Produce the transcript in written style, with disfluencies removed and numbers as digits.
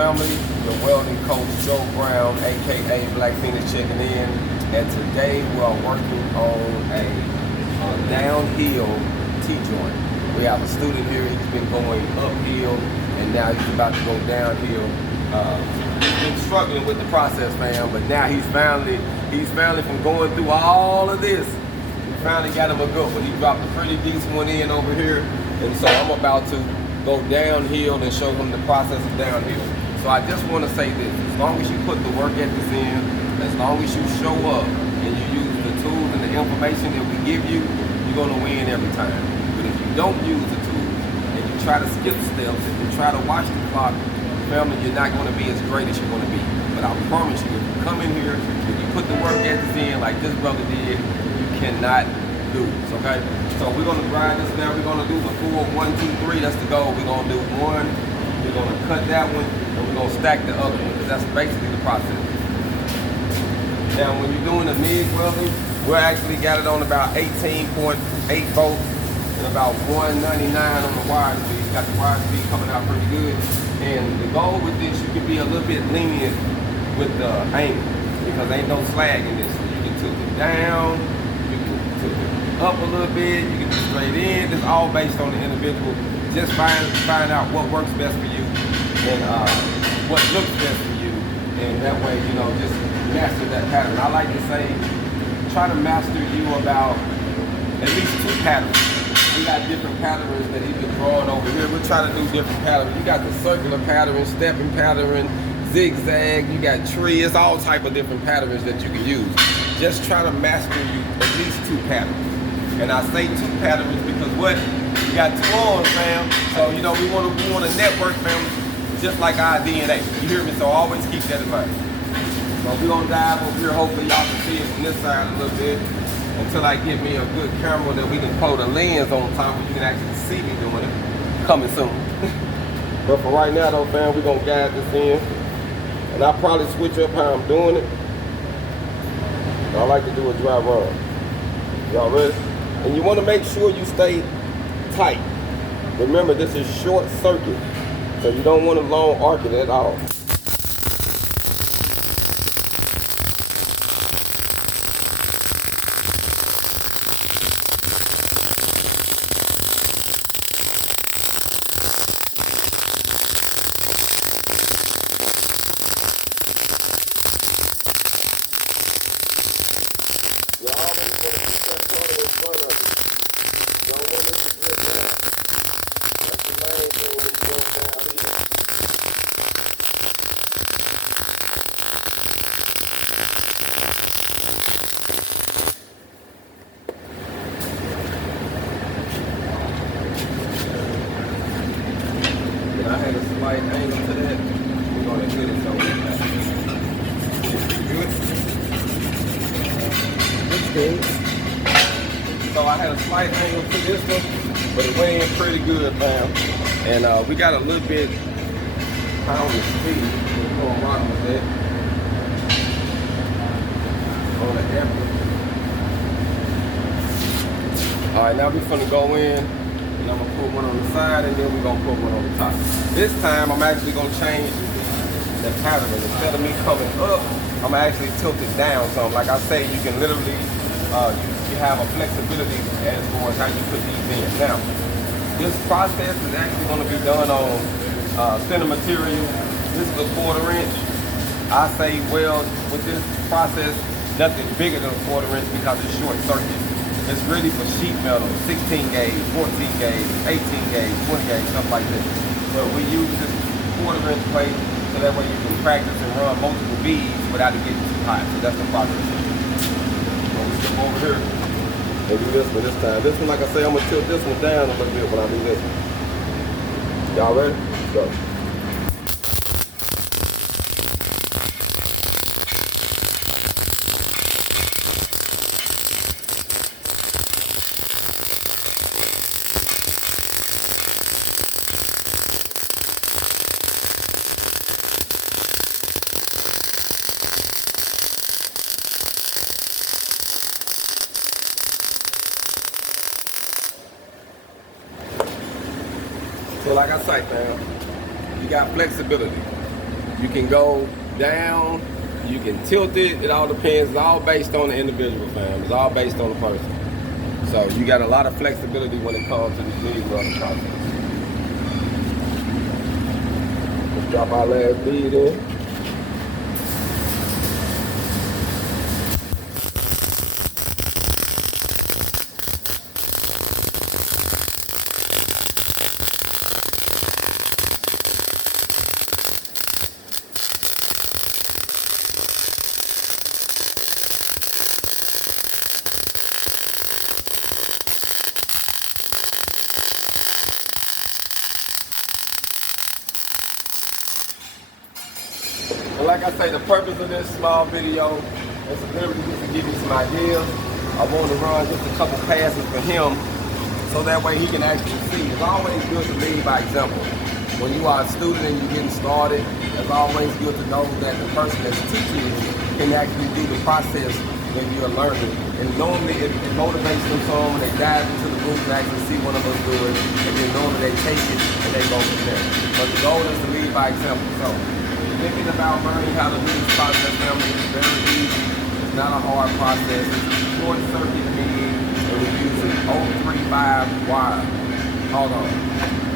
family? The welding coach Joe Brown, aka Black Phoenix, checking in. And today we are working on a downhill T-joint. We have a student here. He's been going uphill, and now he's about to go downhill. He's been struggling with the process, fam, but now he's finally from going through all of this. We finally got him a good one. He dropped a pretty decent one in over here, and so I'm about to go downhill and show him the process of downhill. So I just want to say this: as long as you put the work ethics in, as long as you show up and you use the tools and the information that we give you, you're gonna win every time. But if you don't use the tools and you try to skip steps and you try to watch the clock, family, you're not gonna be as great as you're gonna be. But I promise you, if you come in here and you put the work ethics in like this brother did, you cannot lose, okay? So we're gonna grind this now. We're gonna do the full 1, 2, 3. That's the goal. We're gonna do one. We're gonna cut that one, and we're gonna stack the other one, because that's basically the process. Now, when you're doing the MIG welding, we actually got it on about 18.8 volts and about 199 on the wire speed. Got the wire speed coming out pretty good. And the goal with this, you can be a little bit lenient with the angle, because ain't no slag in this. So you can tilt it down, you can tilt it up a little bit, you can be straight in. It's all based on the individual. Just find out what works best for you and what looks best for you, and that way, you know, just master that pattern. I like to say, try to master you about at least 2 patterns. We got different patterns that he's been drawing over here. We're trying to do different patterns. You got the circular pattern, stepping pattern, zigzag, you got tree. It's all type of different patterns that you can use. Just try to master you at least 2 patterns. And I say 2 patterns because what? You got 2 arms, fam. So, you know, we want to network, fam, just like our DNA. You hear me? So always keep that in mind. So we're going to dive over here. Hopefully y'all can see it from this side a little bit until I get me a good camera that we can pull the lens on top where you can actually see me doing it. Coming soon. But for right now, though, fam, we're going to guide this in. And I'll probably switch up how I'm doing it. I like to do a dry run. Y'all ready? And you want to make sure you stay tight. Remember, this is short circuit, so you don't want to long arc it at all. You always want to keep that corner in front of you. You don't want it to get down. That's the main thing when you go down here. And I had a slight angle to that. We're going to hit it so we can. Good? So I had a slight angle to this one, but it went in pretty good, fam. And we got a little bit pound of speed. We're going to rock with that on the airport. All right, now we're gonna go in, and I'm gonna put one on the side, and then we're gonna put one on the top. This time, I'm actually gonna change the pattern. Instead of me coming up, I'm gonna actually tilt it down some. Like I say, you can literally, you have a flexibility as far as how you put these in. Now, this process is actually gonna be done on thinner material. This is a 1/4 inch. I say weld with this process, nothing bigger than a 1/4 inch because it's short circuit. It's really for sheet metal, 16 gauge, 14 gauge, 18 gauge, 20 gauge, stuff like this. But we use this 1/4 inch plate so that way you can practice and run multiple beads without it getting too hot. So that's the process. So we step over here and do this one this time. This one, like I say, I'm gonna tilt this one down a little bit when I do this one. Y'all ready? Let's go. So like I say, man, you got flexibility. You can go down, you can tilt it. It all depends. It's all based on the individual, fam. It's all based on the person. So you got a lot of flexibility when it comes to this MIG welding process. Let's drop our last bead in. And like I say, the purpose of this small video is literally just to give you some ideas. I want to run just a couple passes for him so that way he can actually see. It's always good to lead by example. When you are a student and you're getting started, it's always good to know that the person that's teaching you can actually do the process when you're learning. And normally it motivates them some when they dive into the room to actually see one of us do it. And then normally they take it and they go from there. But the goal is to lead by example. So thinking about learning how to do this process, family, is very easy. It's not a hard process. It's a short circuit MIG, and we're using 035 wire. Hold on.